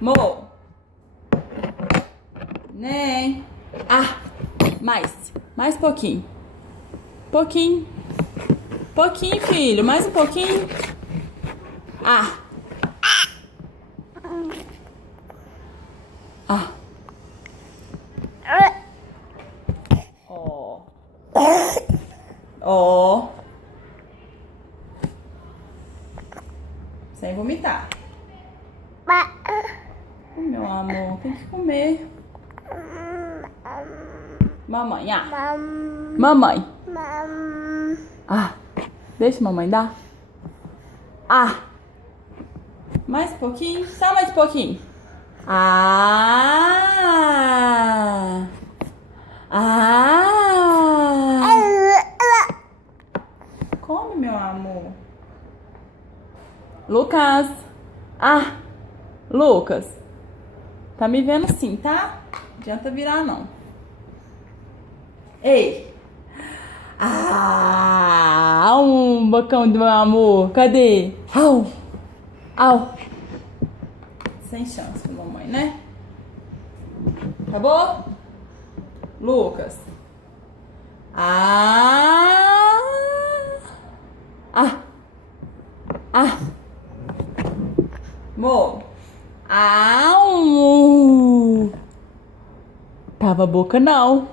Mo. Nem. Ah, mais pouquinho. Pouquinho, filho, mais um pouquinho. Ah. Ah. Ó. Ó. Sem vomitar. Meu amor, tem que comer. Mamãe, Mamãe. Ah, deixa a mamãe dar. Ah. Mais um pouquinho, só mais um pouquinho. Ah. Come, meu amor. Lucas. Lucas. Tá me vendo sim, tá? Não adianta virar, não. Ei. Um bocão do meu amor. Cadê? Au. Sem chance pra mamãe, né? Acabou? Lucas. Mo. Tava a boca não.